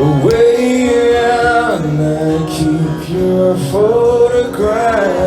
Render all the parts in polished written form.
away and I keep your photograph.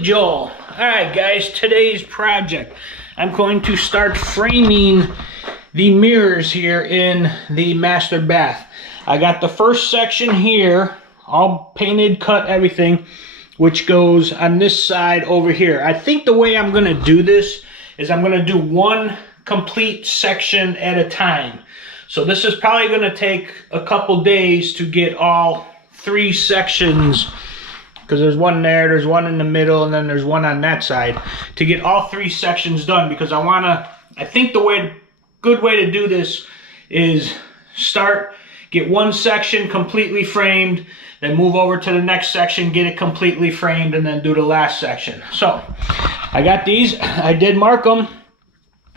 Joel. Alright guys, today's project, I'm going to start framing the mirrors here in the master bath. I got the first section here, all painted, cut, everything, which goes on this side over here. I think the way I'm going to do this is I'm going to do one complete section at a time. So this is probably going to take a couple days to get all three sections, because there's one there, there's one in the middle, and then there's one on that side, to get all three sections done, because I think the good way to do this is get one section completely framed, then move over to the next section, get it completely framed, and then do the last section. So I got these, I did mark them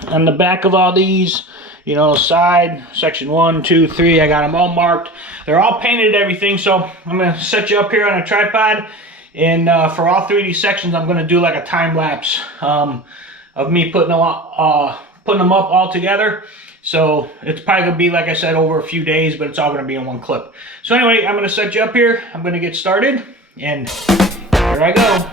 on the back of all these, you know, side, section 1, 2, 3, I got them all marked. They're all painted, everything, so I'm going to set you up here on a tripod, and for all three of these sections, I'm going to do like a time lapse of me putting them up all together. So it's probably going to be, like I said, over a few days, but it's all going to be in one clip. So anyway, I'm going to set you up here, I'm going to get started, and here I go.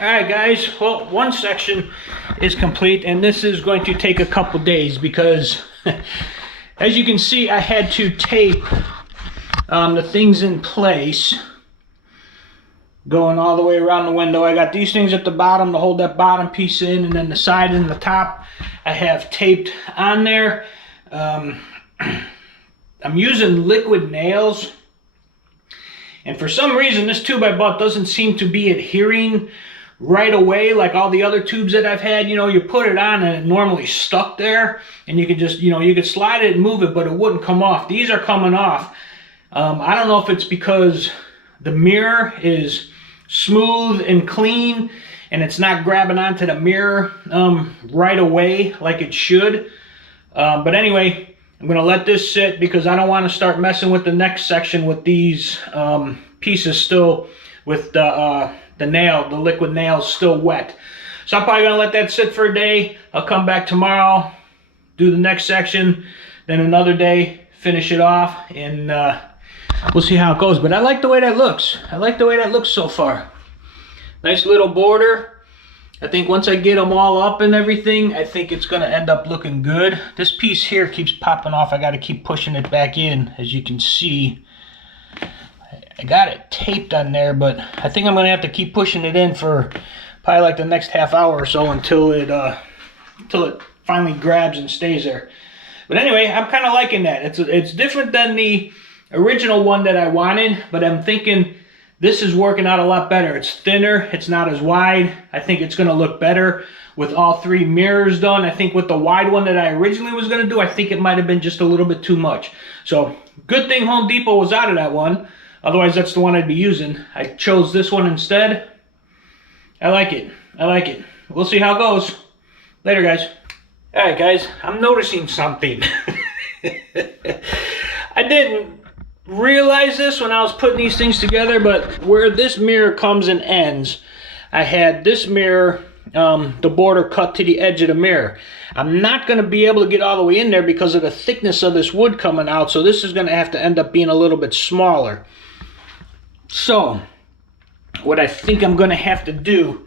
Alright guys, well, one section is complete, and this is going to take a couple days because as you can see, I had to tape the things in place going all the way around the window. I got these things at the bottom to hold that bottom piece in, and then the side and the top I have taped on there. I'm using liquid nails, and for some reason this tube I bought doesn't seem to be adhering right away like all the other tubes that I've had. You know, you put it on and it normally stuck there, and you could just, you know, you could slide it and move it, but it wouldn't come off. These are coming off. I don't know if it's because the mirror is smooth and clean and it's not grabbing onto the mirror right away like it should. But anyway, I'm going to let this sit because I don't want to start messing with the next section with these pieces still with the liquid nails still wet. So I'm probably going to let that sit for a day. I'll come back tomorrow, do the next section, then another day, finish it off, and we'll see how it goes. But I like the way that looks. I like the way that looks so far. Nice little border. I think once I get them all up and everything, I think it's going to end up looking good. This piece here keeps popping off. I got to keep pushing it back in, as you can see. I got it taped on there, but I think I'm going to have to keep pushing it in for probably like the next half hour or so until it finally grabs and stays there. But anyway, I'm kind of liking that. It's different than the original one that I wanted, but I'm thinking this is working out a lot better. It's thinner, it's not as wide. I think it's going to look better with all three mirrors done. I think with the wide one that I originally was going to do, I think it might have been just a little bit too much. So good thing Home Depot was out of that one. Otherwise, that's the one I'd be using. I chose this one instead. I like it. I like it. We'll see how it goes. Later, guys. All right, guys. I'm noticing something. I didn't realize this when I was putting these things together, but where this mirror comes and ends, I had this mirror, the border cut to the edge of the mirror. I'm not going to be able to get all the way in there because of the thickness of this wood coming out, so this is going to have to end up being a little bit smaller. So what I think I'm going to have to do,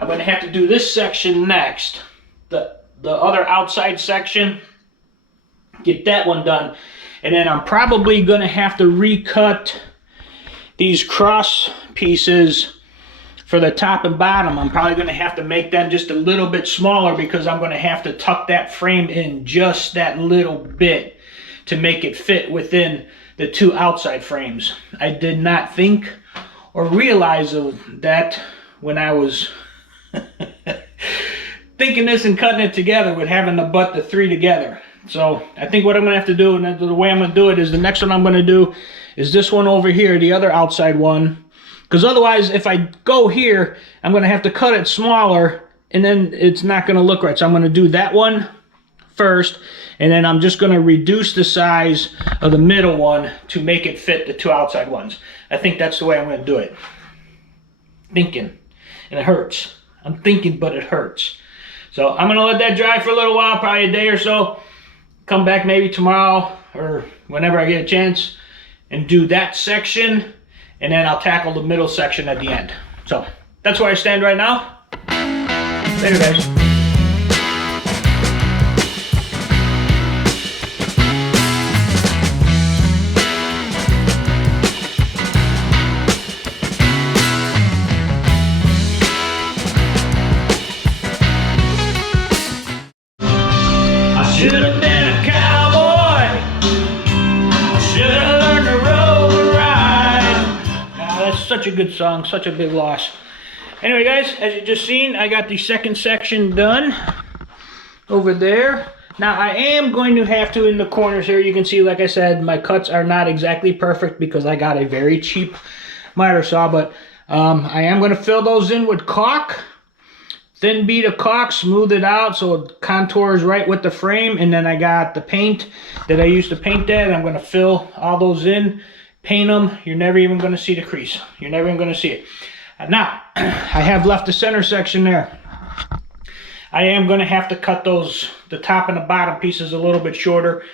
I'm going to have to do this section next, the other outside section, get that one done, and then I'm probably going to have to recut these cross pieces for the top and bottom. I'm probably going to have to make them just a little bit smaller because I'm going to have to tuck that frame in just that little bit to make it fit within the two outside frames. I did not think or realize that when I was thinking this and cutting it together with having to butt the three together. So I think what I'm going to have to do, and the way I'm going to do it, is the next one I'm going to do is this one over here, the other outside one. Because otherwise, if I go here, I'm going to have to cut it smaller, and then it's not going to look right. So I'm going to do that one first, and then I'm just going to reduce the size of the middle one to make it fit the two outside ones. I think that's the way I'm going to do it. Thinking, and it hurts. I'm thinking, but it hurts. So I'm going to let that dry for a little while, probably a day or so. Come back maybe tomorrow or whenever I get a chance and do that section. And then I'll tackle the middle section at the end. So that's where I stand right now. Later, guys. I should have been a cowboy. I should have learned to roll and ride. That's such a good song, such a big loss. Anyway, guys, as you just seen, I got the second section done over there. Now, I am going to have to, in the corners here, you can see, like I said, my cuts are not exactly perfect because I got a very cheap miter saw, but I am going to fill those in with caulk. Thin bead of caulk, smooth it out so it contours right with the frame, and then I got the paint that I used to paint that, and I'm going to fill all those in, paint them. You're never even going to see the crease. You're never even going to see it. Now, I have left the center section there. I am going to have to cut the top and the bottom pieces a little bit shorter.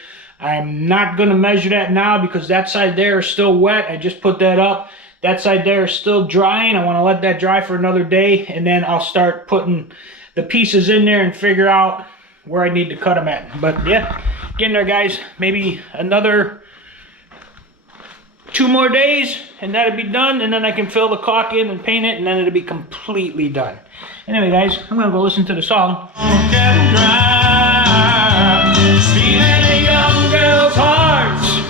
I'm not going to measure that now because that side there is still wet. I just put that up. That side there is still drying. I want to let that dry for another day, and then I'll start putting the pieces in there and figure out where I need to cut them at. But yeah, get in there, guys. Maybe another 2 more days, and that'll be done, and then I can fill the caulk in and paint it, and then it'll be completely done. Anyway, guys, I'm going to go listen to the song. Stealing a young girl's hearts.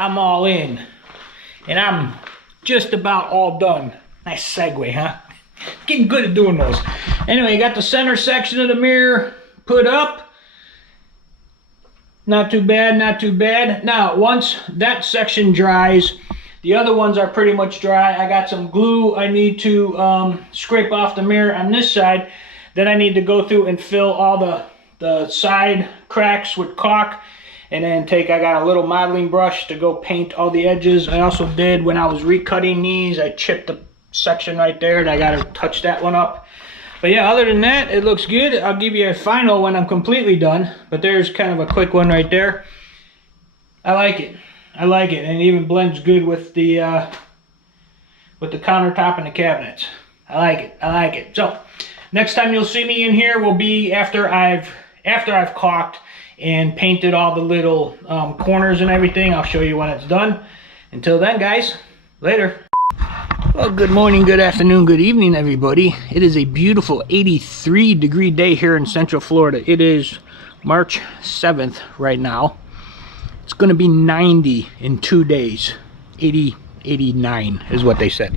I'm all in, and I'm just about all done. Nice segue, huh? Getting good at doing those. Anyway, you got the center section of the mirror put up. Not too bad, not too bad. Now, once that section dries, the other ones are pretty much dry. I got some glue I need to scrape off the mirror on this side. Then I need to go through and fill all the side cracks with caulk. And then I got a little modeling brush to go paint all the edges. I also did, when I was recutting these, I chipped the section right there, and I got to touch that one up. But yeah, other than that, it looks good. I'll give you a final when I'm completely done. But there's kind of a quick one right there. I like it. I like it. And it even blends good with the countertop and the cabinets. I like it. I like it. So, next time you'll see me in here will be after I've caulked and painted all the little corners and everything. I'll show you when it's done. Until then, guys, later. Well, good morning, good afternoon, good evening, everybody. It is a beautiful 83-degree day here in Central Florida. It is March 7th right now. It's going to be 90 in 2 days. 80 89 is what they said.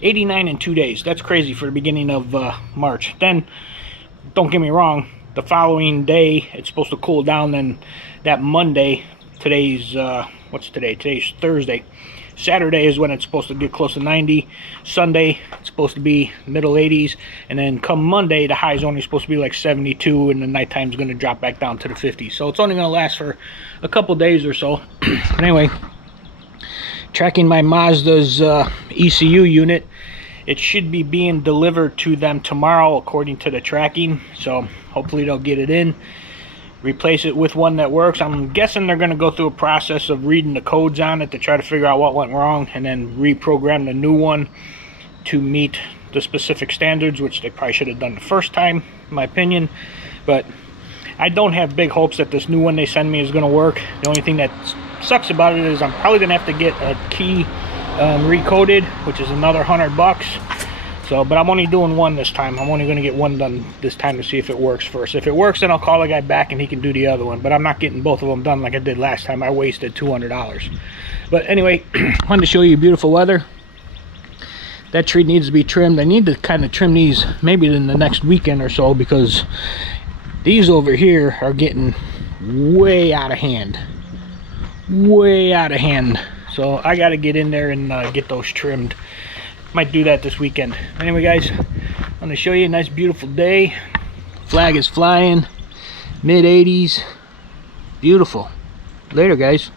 89 in 2 days. That's crazy for the beginning of March. Then, don't get me wrong, the following day it's supposed to cool down. Then that Monday, today's what's today? Today's Thursday. Saturday is when it's supposed to get close to 90. Sunday it's supposed to be middle 80s, and then come Monday the high is only supposed to be like 72, and the nighttime is going to drop back down to the 50s. So it's only going to last for a couple days or so. But anyway, tracking my Mazda's ECU unit. It should be being delivered to them tomorrow according to the tracking, so hopefully they'll get it in, replace it with one that works. I'm guessing they're going to go through a process of reading the codes on it to try to figure out what went wrong, and then reprogram the new one to meet the specific standards, which they probably should have done the first time, in my opinion. But I don't have big hopes that this new one they send me is going to work. The only thing that sucks about it is I'm probably going to have to get a key recoded, which is another $100. So, but I'm only doing one this time. I'm only going to get one done this time to see if it works first. If it works, then I'll call the guy back and he can do the other one. But I'm not getting both of them done like I did last time. I wasted $200. But anyway, wanted to show you beautiful weather. That tree needs to be trimmed. I need to kind of trim these maybe in the next weekend or so, because these over here are getting way out of hand. Way out of hand. So I got to get in there and get those trimmed. Might do that this weekend. Anyway, guys, I'm going to show you a nice beautiful day. Flag is flying. Mid 80s. Beautiful. Later, guys.